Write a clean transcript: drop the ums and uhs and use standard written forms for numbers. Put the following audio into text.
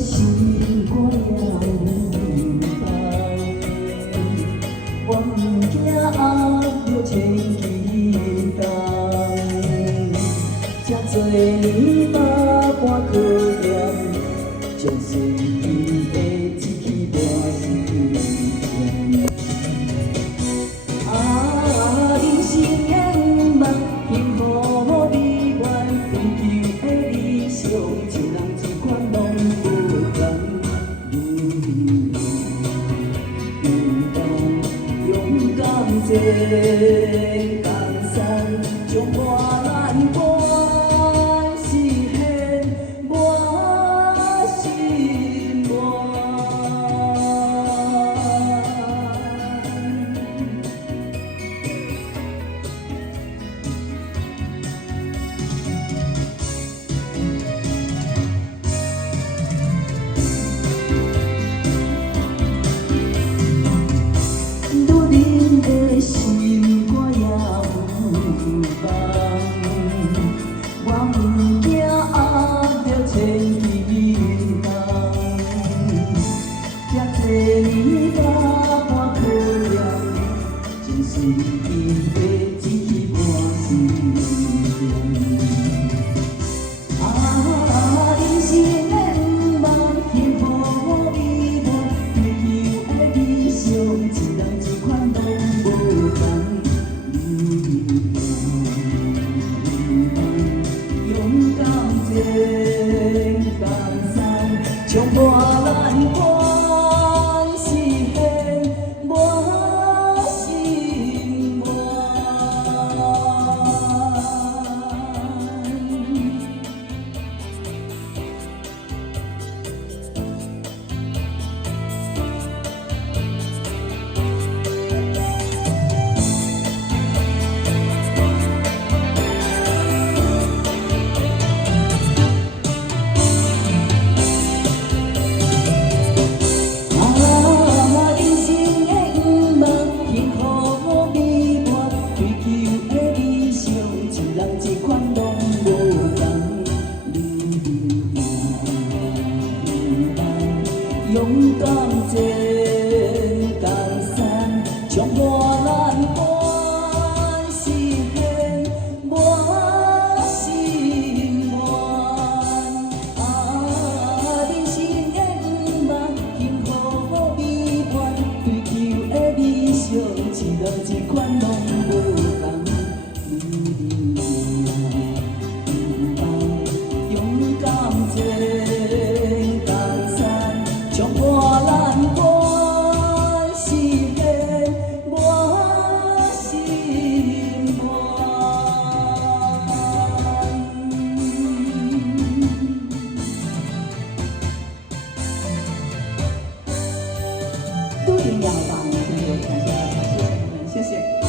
心我了明白，我不惊压着千斤重，这多年把汗可念，将随伊的一起半生。啊，人生的梦，幸福美满，追求的理想，一人一款拢无同。勇敢前江山，将我咱关系献满心愿。你的心我也有梦，我不惊压着千斤重，这多年把汗可念，真随伊的一半生。啊，人生的梦，幸福美满，追求的理想，一人一款拢无同。勇敢前江山，将我咱关系献满心勇敢前江山，将我咱关系献满心愿。啊，人生的梦，幸福美满，追求的理想，一人一款拢无同。勇敢前江山，将我咱关系献满心愿。都一样吧，谢谢，感谢你们，谢谢。